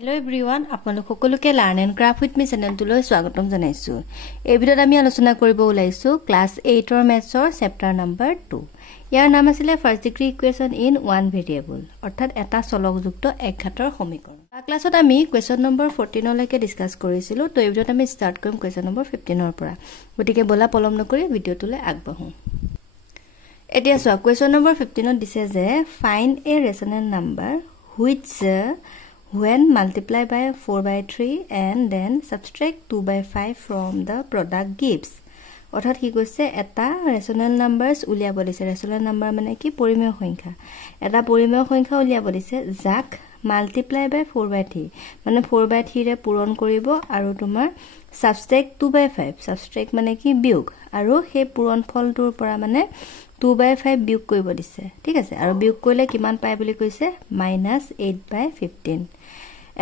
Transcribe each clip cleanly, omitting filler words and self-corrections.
Hello everyone, আপোনালোক সকলোকে Learn and Craft with me চেনেলটোলৈ স্বাগতম জনাইছো। এই ভিডিঅ'ত আমি আলোচনা কৰিব ওলাইছো ক্লাছ 8 ৰ মেথছৰ চেপ্টাৰ নম্বৰ 2। ইয়াৰ নাম আছিল first degree equation in one variable, অৰ্থাৎ এটা চলকযুক্ত এক ঘাতৰ সমীকৰণ। এই ক্লাছত আমি কোৱেশ্যন নম্বৰ 14 লৈকে ডিসকাস কৰিছিলো। তো এই ভিডিঅ'ত আমি ষ্টাৰ্ট কৰিম কোৱেশ্যন নম্বৰ 15 ৰ পৰা। গতিকে বলা পলম নকৰি ভিডিঅ'টোলৈ আগবাঢ়ো। এতিয়া চোৱা কোৱেশ্যন নম্বৰ 15 ত দিছে যে find a rational number which when multiply by 4/3 and then subtract 2/5 from the product gives অর্থাৎ কি কৈছে এটা ৰেচনেল নাম্বাৰস উলিয়াব দিছে। ৰেচনেল নাম্বাৰ মানে কি পৰিমেয় সংখ্যা। এটা পৰিমেয় সংখ্যা উলিয়াব দিছে যাক মাল্টিপ্লাই বাই 4/3 মানে 4/3 ৰে পূৰণ কৰিব আৰু তোমাৰ subtract 2/5 subtract মানে কি বিয়োগ আৰু সেই পূৰণ ফলটোৰ পৰা মানে 2/5 বিয়োগ কৰিব দিছে। ঠিক আছে, আৰু বিয়োগ কৰিলে কিমান পায় বুলি কৈছে -8/15।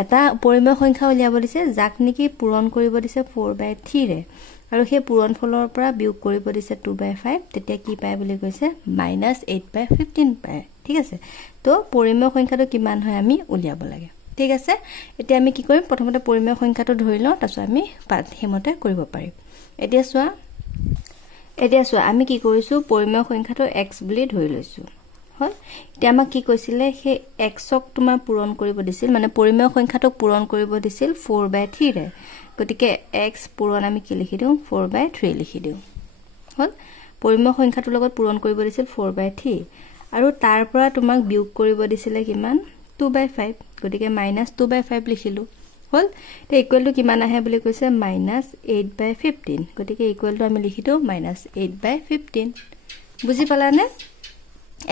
এটা পৰিমেয় সংখ্যা উলিয়াব দিছে যাক নেকি পূৰণ কৰিব দিছে 4/3 ৰে আৰু সেই পূৰণ ফলৰ পৰা বিয়োগ কৰিব দিছে 2/5, তেতিয়া কি পায় বুলি কৈছে -8/15 পায়। ঠিক আছে, তো পৰিমেয় সংখ্যাটো কিমান হয় আমি উলিয়াব লাগে। ঠিক আছে, এতিয়া আমি কি কৰিম প্ৰথমতে পৰিমেয় সংখ্যাটো ধৰি লওঁ, তাৰপিছত আমি হেমতে কৰিব পাৰিম। এতিয়া চোৱা আমি কি কৰিছো পৰিমেয় সংখ্যাটো x বুলি ধৰি লৈছো। হয়, এতিয়া আমাক কি কৈছিলে সেই x ক তোমাৰ পূৰণ কৰিব দিছিল, মানে পৰিমেয় সংখ্যাটোক পূৰণ কৰিব দিছিল 4/3 ৰে। গতিকে x পূৰণ আমি কি লিখি দিওঁ 4/3 লিখি দিওঁ। হল, পৰিমেয় সংখ্যাটোৰ লগত পূৰণ কৰিব দিছিল 4/3 আৰু তাৰ পৰা তোমাক বিয়োগ কৰিব দিছিলে কিমান 2/5, গতিকে -2/5 লিখিলো। হল, তে ইকুৱেল টু কিমান আহে বুলি কৈছে -8/15, গতিকে ইকুৱেল টু আমি লিখি দিওঁ -8/15। বুজি পালানে?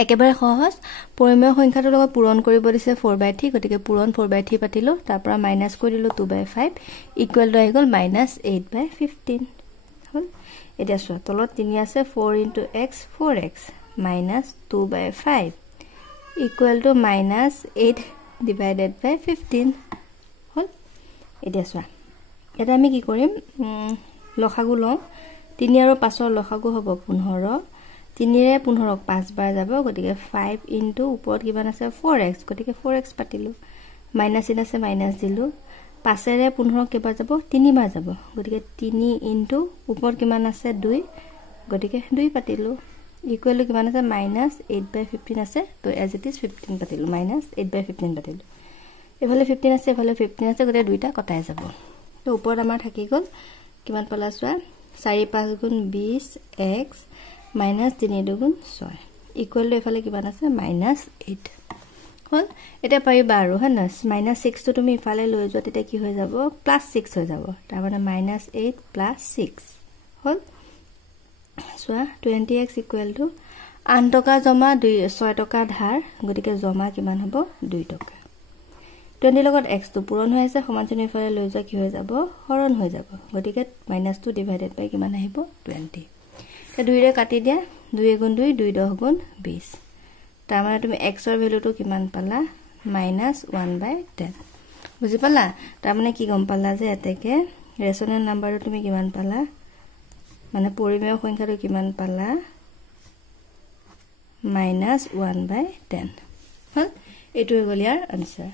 একেবাৰে সহজ। পৰিমেয় সংখ্যাটোৰ লগত পূৰণ কৰিব দিছে 4/3, গতিকে পূৰণ 4/3 পাতিলো, তাৰ পৰা মাইনাস কৰি দিলো 2/5, ইকুৱেল টু আহি গল -8/15। হল, এতিয়া চোৱা তলত 3 আছে 4 * x 4x -2/5 ইকুৱেল টু -8/15। হল, এতিয়া চোৱা এটা আমি কি কৰিম লসাগু লওঁ। 3 আৰু 5ৰ লসাগু হ'ব 15। 3 ৰে 15ক 5 বাৰ যাব, গতিকে 5 * ওপৰত কিমান আছে 4x, গতিকে 4x পাতিলো, মাইনাস চিন আছে মাইনাস দিলো। 5 ৰে 15ক কেইবাৰ যাব 3 বাৰ যাব, গতিকে 3 * ওপৰত কিমান আছে 2, গতিকে 2 পাতিলো, ইকুৱেল টু কিমান আছে -8/15 আছে, তো এজ ইট ইজ 15 পাতিলো, -8/15 পাতিলো। এফালে 15 আছে এফালে 15 আছে, গতিকে দুইটা কটাই যাব। তো ওপৰত আমাৰ থাকি গল কিমান পালা চোৱা 4 × 5 = 20x -3 × 2 = 6 ইকুৱেল টু এফালে কিমান আছে -8। হল, এটা পাৰিবা আৰু হয় না -6 টো তুমি ইফালে লৈ যোৱা তেতিয়া কি হৈ যাব +6 হৈ যাব, তাৰ মানে -8 + 6। হল, চোৱা 20x ইকুৱেল টু 8 টকা জমা 6 টকা ধাৰ, গতিকে জমা কিমান হ'ব 2 টকা। 20 লগত x টো পূৰণ হৈ আছে, সমান চিহ্ন ইফালে লৈ যোৱা কি হৈ যাব হৰণ হৈ যাব, গতিকে -2 ডিভাইডেড বাই কিমান আহিব 20। তে 2 ৰে কাটি দিয়া, 2 × 2 2 × 10 = 20। তাৰ মানে তুমি x ৰ ভ্যালুটো কিমান পালা -1/10। বুজি পালা? তাৰ মানে কি গম পালা যে এতেকে ৰেচনেল নাম্বাৰটো তুমি কিমান পালা, মানে পৰিমেয় সংখ্যাটো কিমান পালা -1/10। হল, এইটো হৈ গল ইয়াৰ আনসাৰ।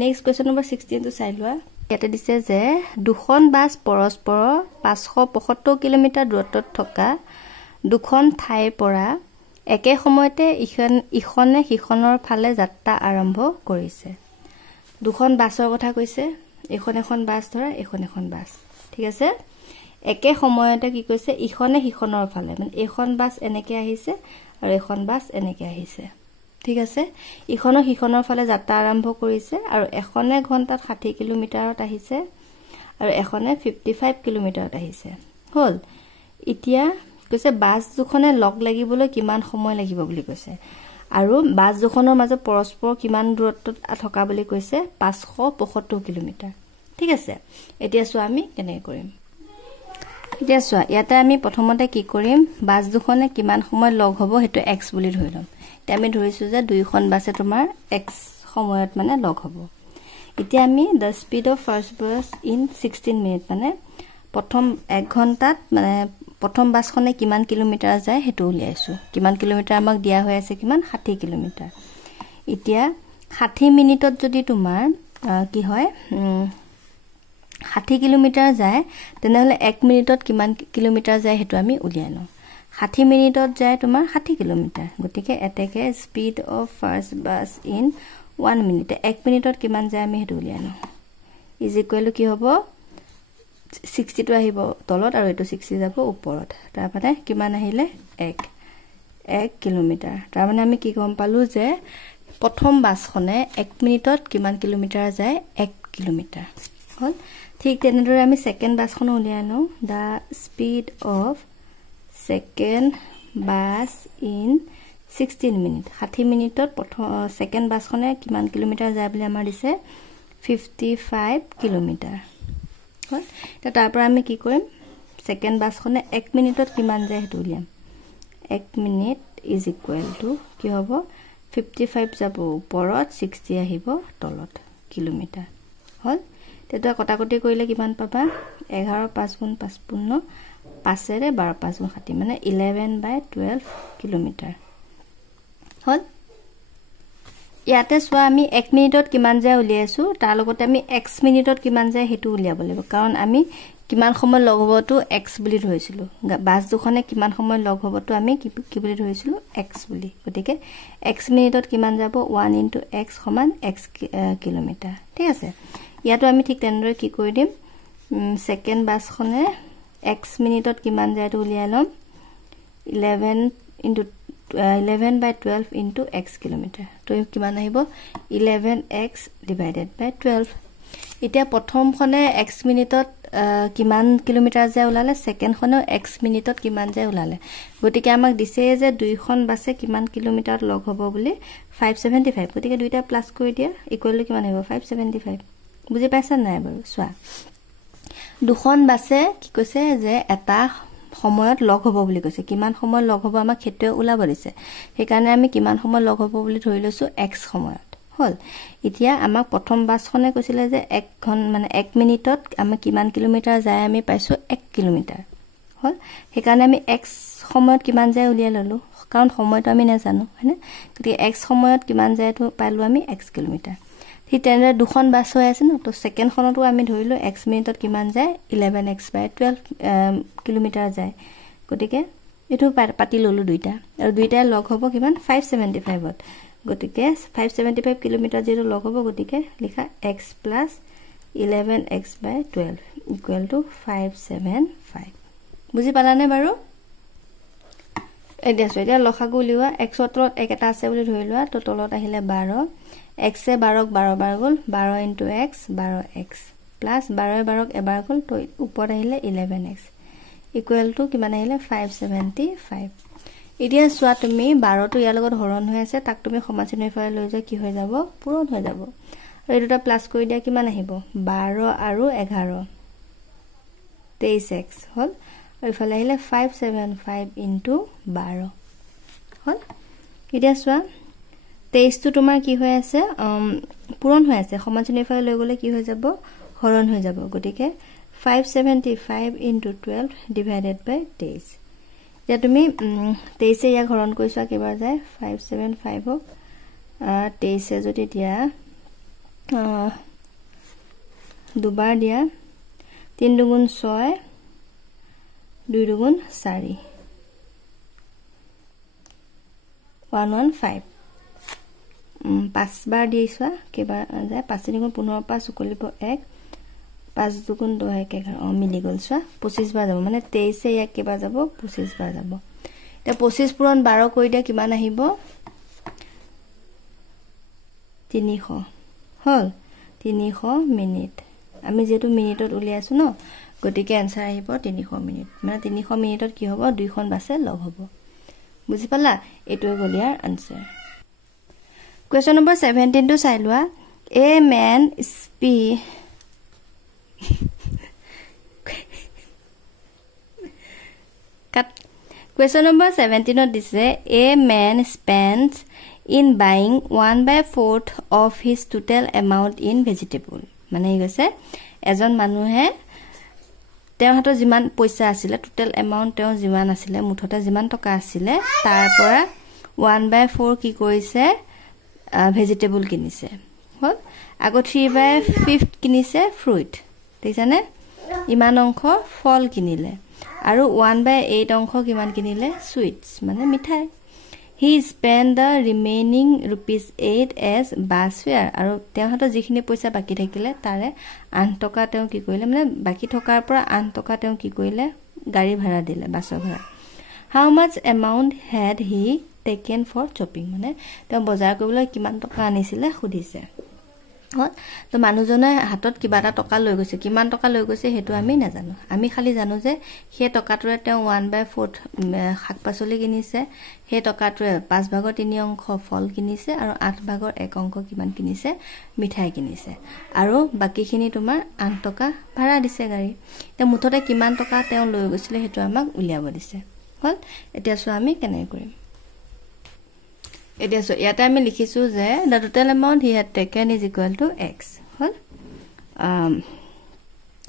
নেক্সট কোৱেশ্যন নম্বৰ 16 টো চাই লোৱা। ইয়াতে দিছে যে দুখন বাছ পৰস্পৰ 575 কিলোমিটাৰ দূৰত্বত থকা দুখন ঠাইৰ পৰা একে সময়তে ইখনে সিখনৰ ফালে যাত্ৰা আৰম্ভ কৰিছে। দুখন বাছৰ কথা কৈছে, এখন বাছ ধৰা এখন বাছ। ঠিক আছে, একে সময়তে কি কৈছে ইখনে সিখনৰ ফালে, মানে এখন বাছ এনেকে আহিছে আৰু এখন বাছ এনেকে আহিছে। ঠিক আছে, ইখনে সিখনৰ ফালে যাত্ৰা আৰম্ভ কৰিছে আৰু এখনে ঘন্টাত 60 কিলোমিটাৰত আহিছে আৰু এখনে 55 কিলোমিটাৰত আহিছে। হল, এতিয়া কৈছে বাছ দুখনে লগ লাগিবলৈ কিমান সময় লাগিব বুলি কৈছে, আৰু বাছ দুখনৰ মাজত পৰস্পৰ কিমান দূৰত্বত থকা বুলি কৈছে 575 কিলোমিটাৰ। ঠিক আছে, এতিয়া চোৱা আমি কেনেকৈ কৰিম। এতিয়া চোৱা ইয়াতে আমি প্ৰথমতে কি কৰিম বাছ দুখনে কিমান সময় লগ হ'ব সেইটো x বুলি ধৰি ল'ম। এতিয়া আমি ধৰিছো যে দুইখন বাছে তোমাৰ x সময়ত মানে লগ হ'ব। এতিয়া আমি the speed of first bus in 16 minutes মানে প্ৰথম 1 ঘন্টাত মানে প্ৰথম বাছখনে কিমান কিলোমিটাৰ যায় হেতু উলিয়াইছো। কিমান কিলোমিটাৰ আমাক দিয়া হৈ আছে কিমান 60 কিলোমিটাৰ। এতিয়া 60 মিনিটত যদি তোমাৰ কি হয় 60 কিলোমিটাৰ যায় তেনেহলে 1 মিনিটত কিমান কিলোমিটাৰ যায় হেতু আমি উলিয়াই লওঁ 60 মিনিটত যায় তোমাৰ 60 কিলোমিটাৰ গতিকে এটেকে speed of first bus in 1 minute 1 মিনিটত কিমান যায় আমি হেতু উলিয়াই লওঁ ইজ ইকুৱেল টু কি হ'ব 60 টো আহিব তলত আৰু এটো 60 যাব ওপৰত তাৰ মানে কিমান আহিলে 1 কিলোমিটাৰ তাৰ মানে আমি কি গম পালো যে প্ৰথম বাসখনে 1 মিনিটত কিমান কিলোমিটাৰ যায় 1 কিলোমিটাৰ হল ঠিক তেনেদৰে আমি সেকেন্ড বাসখন উলিয়াই লওঁ the speed of second bus in 16 minute 60 মিনিটত প্ৰথম সেকেন্ড বাসখনে কিমান কিলোমিটাৰ যায় বুলি আমাৰ দিছে 55 কিলোমিটাৰ হল তাৰ পৰা আমি কি কৰিম সেকেন্ড বাসখনে 1 মিনিটত কিমান যায় হেতু উলিয়াম 1 মিনিট ইজ ইকুৱেল টু কি হ'ব 55 যাব ওপৰত 60 আহিব তলত কিলোমিটাৰ হল তেটো কটাকটি কৰিলে কিমান পাবা 11 5 গুণ 5 পূৰ্ণ 5 ৰে 12 5 গুণ 60 মানে 11/12 কিলোমিটাৰ হল ইয়াতে সোয়া আমি 1 মিনিটত কিমান যায় উলিয়াইছো তাৰ লগতে আমি x মিনিটত কিমান যায় হেতু উলিয়াব লাগিব কাৰণ আমি কিমান সময় লগ হবটো x বুলি ধৰিছিলো বাস দুখনে কিমান সময় লগ হবটো আমি কি বুলি ধৰিছিলো x বুলি গতিকে x মিনিটত কিমান যাব 1 * x = x কিলোমিটাৰ ঠিক আছে ইয়াতো আমি ঠিক তেনেদৰে কি কৰি দিম সেকেন্ড বাসখনে x মিনিটত কিমান যায় তো উলিয়াই লম 11/12 x কিলোমিটাৰ তো কিমান আহিব 11x / 12 এতিয়া প্ৰথমখনে x মিনিটত কিমান কিলোমিটাৰ যায় উলালে সেকেন্ড খনে x মিনিটত কিমান যায় উলালে গতিকে আমাক দিছে যে দুইখন বাসে কিমান কিলোমিটাৰ লগ হ'ব বুলি 575 গতিকে দুইটা প্লাস কৰি দিয়া ইকুৱেল টু কিমান আহিব 575 বুজি পাইছা নাই বাৰু সোৱা দুখন বাসে কি কৈছে যে এটা সময়ত লগ হ'ব বুলি কৈছে কিমান সময় লগ হ'ব আমাক খেতে উলাব দিছে সেই কাৰণে আমি কিমান সময় লগ হ'ব বুলি ধৰি লৈছো x সময়ত হল এতিয়া আমাক প্ৰথম বাসখনে কৈছিলে যে 1 মিনিটত আমি কিমান কিলোমিটাৰ যায় আমি পাইছো 1 কিলোমিটাৰ হল সেই কাৰণে আমি x সময়ত কিমান যায় উলিয়াই ললো কাৰণ সময়টো আমি নাজানো হয়নে গতিকে x সময়ত কিমান যায় তো পাইলো আমি x কিলোমিটাৰ ঠিক তেনেদৰে দুখন বাস হৈ আছে ন তো সেকেন্ড খনটো আমি ধৰিলো x মিনিটত কিমান যায় 11x / 12 কিলোমিটাৰ যায় গতিকে এটো পাতি ললো দুইটা আৰু দুইটাই লগ হ'ব কিমান 575ত গতিকে 575 কিলোমিটাৰ যেটো লগ হ'ব গতিকে লিখা x + 11x / 12 = 575 বুজি পালানে বাৰু এতিয়া লখাগু উলিওৱা x তলত এক এটা আছে বুলি ধৰি লোৱা তো তলত আহিলে 12 x এ 12 ক 12 বাৰ গল 12 * x 12x প্লাস 12 12 এবাৰ গল তো ওপৰত আহিলে 11x ইকুৱেল টু কিমান আহিলে 575 এতিয়া সোৱা তুমি 12 টো ইয়াৰ লগত হৰণ হৈ আছে তাক তুমি সমানচিহ্নৰ ফালে লৈ যায় কি হৈ যাব পূৰণ হৈ যাব আৰু এই দুটা প্লাস কৰি দিয়া কিমান আহিব 12 আৰু 11 23x হল আৰু ইফালে আহিলে 575 * 12 হল এতিয়া সোৱা 23 টো তোমাৰ কি হৈ আছে পূৰণ হৈ আছে সমানচিহ্নৰ ফালে লৈ গলে কি হৈ যাব হৰণ হৈ যাব গতিকে 575 * 12 / 23 এতিয়া তুমি 23 এ ইয়াক হৰণ কৰিছা কিবাৰ যায় 575 ক 23 এ যদি দিয়া দুবাৰ দিয়া 3 দুগুণ 6 2 দুগুণ 4 115 5 বাৰ দিছা কিবাৰ যায় 5 দুগুণ 15 5 উকলিব 1 5 দুগুণ 2 1 11 মিলি গল সোৱা 25 বাৰ যাব মানে 23 এ ইয়াক কিবা যাব 25 বাৰ যাব এটা 25 পূৰণ 12 কৰি দিয়া কিমান আহিব 300 হল 300 মিনিট আমি যেটো মিনিটত উলিয়াইছো ন গতিকে आंसर আহিব 300 মিনিট মানে 300 মিনিটত কি হ'ব দুইখন বাসে লগ হ'ব বুজি পালা এটোই গলিয়াৰ आंसर Question number 17 to চাই লোৱা a man Question number 17 দিছে a man spends in buying 1/4 of his total amount in vegetable মানে কৈছে এজন মানুহে তেওঁৰ হাতত যিমান পইচা আছিল টোটাল এমাউন্ট তেওঁ যিমান আছিল মুঠতে যিমান টকা আছিল তাৰ পৰা 1/4 কি কৰিছে ভেজিটেবল কিনিছে হল আগো 3/5 কিনিছে ফ্ৰুইট দেখানে ইমান অংশ ফল কিনিলে আৰু 1/8 অংশ কিমান কিনিলে সুইটস মানে মিঠাই he spent the remaining ₹8 as bus fare আৰু তেহঁতৰ যিখিনি পইচা বাকি থাকিলে তাৰে 8 টকা তেওঁ কি কৰিলে মানে বাকি থকাৰ পৰা 8 টকা তেওঁ কি কৰিলে গাড়ী ভাড়া দিলে বাছৰ ভাড়া how much amount had he taken for shopping মানে তেওঁ বজাৰ কৰিবলৈ কিমান টকা আনিছিলে খুদিছে তো মানুহজনে হাতত কিবা এটা টকা লৈ গৈছে কিমান টকা লৈ গৈছে হেতু আমি নাজানো আমি খালি জানো যে হে টকাটোৰে তেওঁ 1/4 শাকপাচলি কিনিছে হে টকাটোৰে 5 ভাগৰ 3 অংশ ফল কিনিছে আৰু 8 ভাগৰ 1 অংশ কিমান কিনিছে মিঠাই কিনিছে আৰু বাকিখিনি তোমাৰ 8 টকা ভাড়া দিছে গাড়ী তে মুঠতে কিমান টকা তেওঁ লৈ গৈছিলে হেতু আমাক উলিয়াব দিছে হল এতিয়া সো আমি কেনে কৰিম It is so. Yata আমি লিখিছো যে the total amount he had taken is equal to x. হল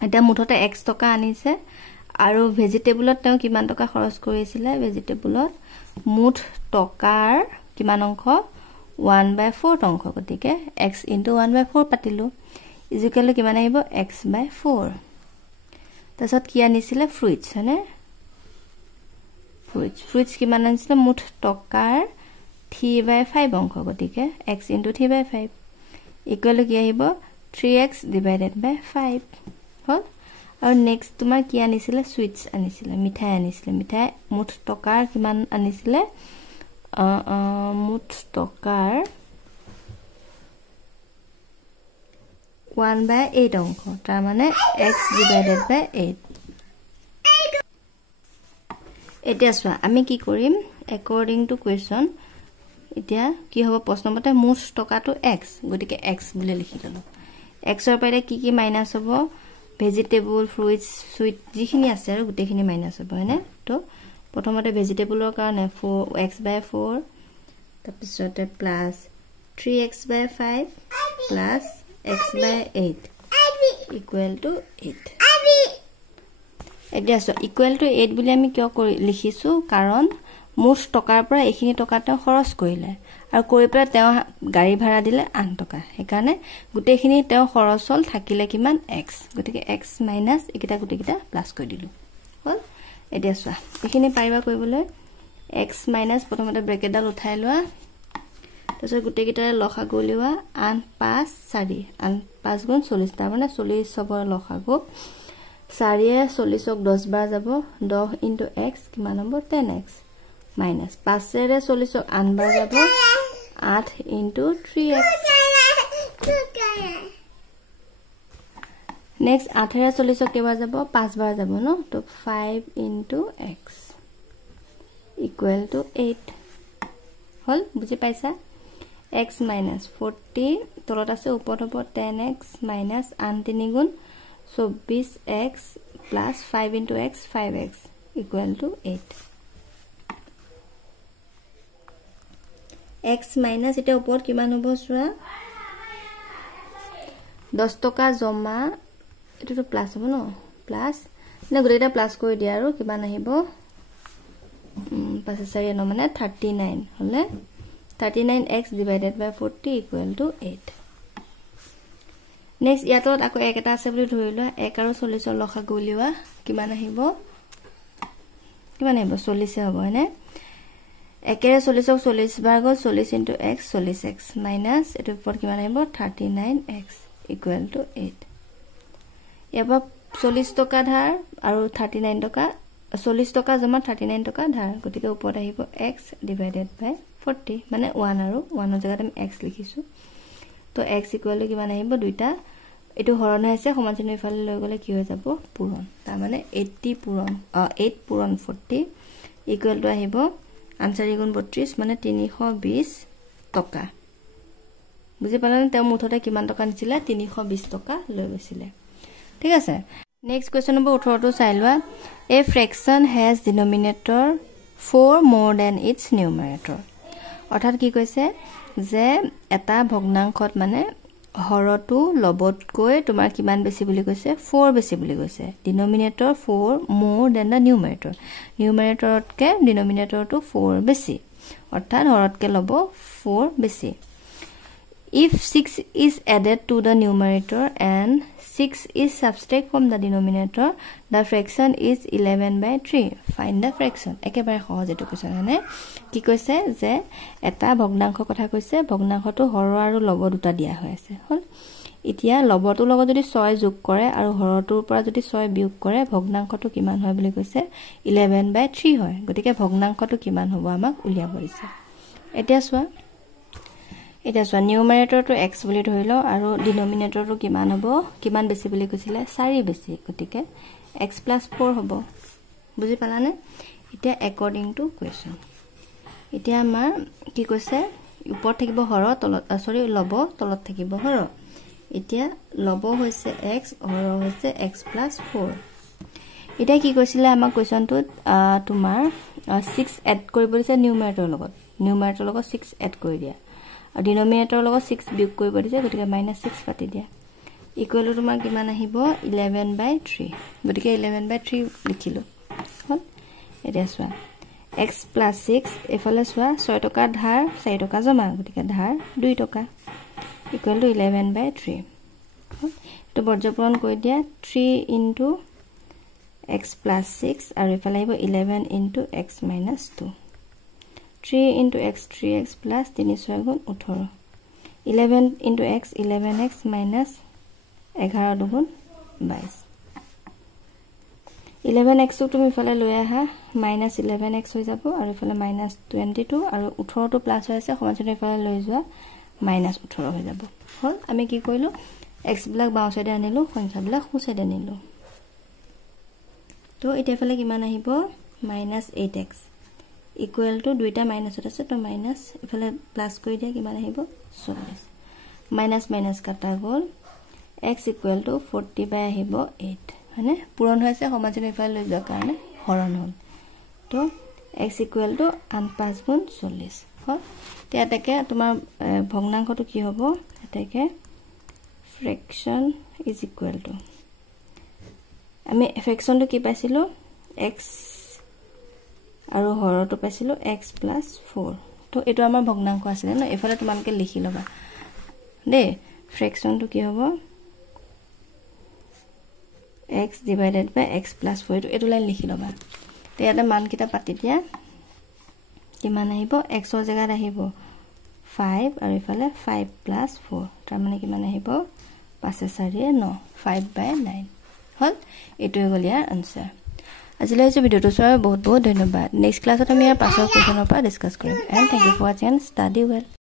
এটা মুঠতে x টকা আনিছে আৰু ভেজিটেবলত তেওঁ কিমান টকা খৰচ কৰিছিলে ভেজিটেবলত মুঠ টকাৰ কিমান অংশ 1/4 অংশ গতিকে x * 1/4 পাতিলো ইকুৱেল টু কিমান আহিব x/4 তাৰছত কি আনিছিলে ফ্ৰুইটস হনে ফ্ৰুইটস কিমান আনিছিলে মুঠ টকাৰ 3/5 অংশ গতিকে x * 3/5 ইকুৱেল টু কি আহিব 3x / 5 হল আৰু নেক্সট তোমাৰ কি আনিছিলে সুইটস আনিছিলে মিঠাই মুঠ টকাৰ কিমান আনিছিলে মুঠ টকাৰ 1/8 অংশ তাৰ মানে x / 8 এতিয়া চোৱা আমি কি কৰিম according to question এতিয়া কি হ'ব প্ৰশ্নমতে মুঠ টকাটো x গতিকে x বুলি লিখি ললো x ৰ পৰা কি কি মাইনাস হ'ব ভেজিটেবল ফ্ৰুইটস সুইট যিখিনি আছে আৰু গুটেখিনি মাইনাস হ'ব হয়নে তো প্ৰথমতে ভেজিটেবলৰ কাৰণে 4x/4 তাৰপিছতে plus 3x/5 plus x/8 equal to 8 এতিয়া ইকুৱেল টু 8 বুলি আমি কিয় লিখিছো কাৰণ মুঠ টকাৰ পৰা এইখিনি টকা তেওঁ খৰচ কৰিলে আৰু কৰি পৰা তেওঁ গাড়ী ভাড়া দিলে 8 টকা হেকাৰণে গুটেখিনি তেওঁ খৰচ হল থাকিলে কিমান x গতিকে x মাইনাস একিটা গুটেকিটা প্লাস কৰি দিলু হল এতিয়া চোৱা এইখিনি পাইবা কৰিবলৈ x মাইনাস প্ৰথমতে ব্ৰেকেটডাল উঠাই লোৱা তাৰছত গুটেকিটা লসাগু লিওৱা 8 5 4 5 গুণ 40 তাৰ মানে 40 হবৰ লসাগু 4 এ 40ক 10 বাৰ যাব 10 * x কিমান হ'ব 10x minus 5 रे 40 8 बार যাব 8 into 3x next 8 रे 40 কেবা যাব 5 बार যাব ন তো 5 into x equal to 8 হল বুজি পাইছা x minus 40 তলত আছে ওপৰত হ'ব 10x minus 8 3 গুণ 24x plus 5 into x 5x equal to 8 x minus এটা ওপৰত কিমান হ'ব চোৱা 10 টকা জমা এটো তো প্লাস হ'ব ন প্লাস না গুটেটা প্লাস কৰি দিয়া আৰু কিমান আহিব 5 4 ন মানে 39 হলে 39x / 40 equal to 8 next ইয়াতত আকৌ এক এটা আছে বুলি ধৰিলো 1 আৰু 40 ৰ লসাগু লিওৱা কিমান আহিব 40 হ'ব হয়নে 1 रे 40ক 40 বাৰ গল 40 into x 40x minus এটো ওপৰত কিমান আহিব 39x equal to 8 ইয়াবা 40 টকা ধাৰ আৰু 39 টকা 40 টকা জমা 39 টকা ধাৰ গতিকে ওপৰত আহিব x / 40 মানে 1 আৰু 1 ৰ জায়গাত আমি x লিখিছো তো x equal to কিমান আহিব দুইটা এটো হৰণ হৈছে সমান চিহ্ন ইফালে লৈ গলে কি হৈ যাব পূৰণ তাৰ মানে 80 পূৰণ 8 পূৰণ 40 equal to আহিব आंसर गुण 32 মানে 320 টকা বুজি পালানে তে মুঠতে কিমান টকা নিছিলে 320 টকা লৈ গৈছিলে ঠিক আছে নেক্সট কোৱেশ্চন নম্বৰ 18 টো চাই লোৱা a fraction has denominator 4 more than its numerator অৰ্থাৎ কি কৈছে যে এটা ভগ্নাংশত মানে হৰটো লবতকৈ তোমাৰ কিমান বেছি বুলি কৈছে 4 বেছি বুলি কৈছে ডিনোমিনেটৰ 4 more than the numerator numeratorতকে ডিনোমিনেটৰটো 4 বেছি অৰ্থাৎ হৰতকে লব 4 বেছি if 6 is added to the numerator and 6 is subtracted from the denominator, the fraction is 11/3. Find the fraction. একেবাৰে সহজ এটো কৈছে মানে কি কৈছে যে এটা ভগ্নাংশ কথা কৈছে ভগ্নাংশটো হৰ আৰু লব দুটা দিয়া হৈ আছে হল এতিয়া লবটোৰ লগত যদি 6 যোগ কৰে আৰু হৰটোৰ পৰা যদি 6 বিয়োগ কৰে ভগ্নাংশটো কিমান হয় বুলি কৈছে 11/3 হয় গতিকে ভগ্নাংশটো কিমান হ'ব আমাক উলিয়াব দিছে এতিয়া চোৱা নিউমাৰেটৰটো x বুলি ধৰিলো আৰু ডিনোমিনেটৰটো কিমান হ'ব কিমান বেছি বুলি কৈছিলে 4 বেছি গতিকে x + 4 হ'ব বুজি পালানে এতিয়া according to question এতিয়া আমাৰ কি কৈছে ওপৰত থাকিব হৰ তলত লব তলত থাকিব হৰ এতিয়া লব হৈছে x হৰ হৈছে x + 4 এতিয়া কি কৈছিলে আমাৰ কোৱেশ্চনটোত তোমাৰ 6 এড কৰিব দিছে নিউমাৰেটৰৰ লগত 6 এড কৰি দিয়া আৰু ডিনোমিনেটৰৰ লগত 6 বিয়োগ কৰিব দিছে গতিকে -6 কাটি দিয়া ইকুৱেল টু তোমাৰ কিমান আহিব 11/3 গতিকে 11/3 লিখিলো হল এতিয়া চোৱা x + 6 এফালে চোৱা 6 টকা ধাৰ 4 টকা জমা গতিকে ধাৰ 2 টকা ইকুৱেল টু 11/3 তো বৰ্জপূৰণ কৰি দিয়া 3 * x + 6 আৰু এফালে আহিব 11 * x - 2 3 * x 3x plus 3 6 গুণ 18 11 * x 11x minus 11 দুগুণ 22 11x টো তুমি ইফালে লৈ আহা minus 11x হৈ যাব আৰু ইফালে minus 22 আৰু 18 টো প্লাস হৈ আছে সমানচিহ্ন ইফালে লৈ যোৱা minus 18 হৈ যাব হল আমি কি কৰিলো x বিলাক বাও সাইডে আনিলো সংখ্যাবিলাক সো সাইডে আনিলো তো এটা ইফালে কিমান আহিব -8x equal to দুইটা মাইনাস আছে তো মাইনাস ইফালে প্লাস কৰি দিয়া কিমান আহিব 40 মাইনাস মাইনাস কাটা গল x equal to 40 বাই আহিব 8 মানে পূৰণ হৈছে সমাজনে ইফালে লৈ যোৱাৰ কাৰণে হৰণ হ'ল তো x equal to 8 গুণ 40 হয় তেতিয়াকে তোমাৰ ভগ্নাংশটো কি হ'ব এটাকে fraction is equal to আমি ফ্ৰেকশনটো কি পাইছিলো x আৰু হৰটো পাইছিলো x + 4 তো এটো আমাৰ ভগ্নাংশ আছিল না এফালে তোমালকে লিখি লবা দে ফ্ৰেকশনটো কি হ'ব x divided by x + 4 এটো লাইন লিখি লবা তে এটা মান কিটা পাতি দিয়া কিমান আহিব x ৰ জায়গাত আহিব 5 আৰু ইফালে 5 + 4 তাৰ মানে কিমান আহিব 5 4 9 5/9 হল এটোই গল ইয়াৰ আনসাৰ আজিলৈ এই ভিডিওটো চোৱাৰ বহুত বহুত ধন্যবাদ নেক্সট ক্লাছত আমি ইয়াৰ পাছৰ কোৱেশ্চনৰ পৰা ডিসকাস কৰিম and thank you for watching study well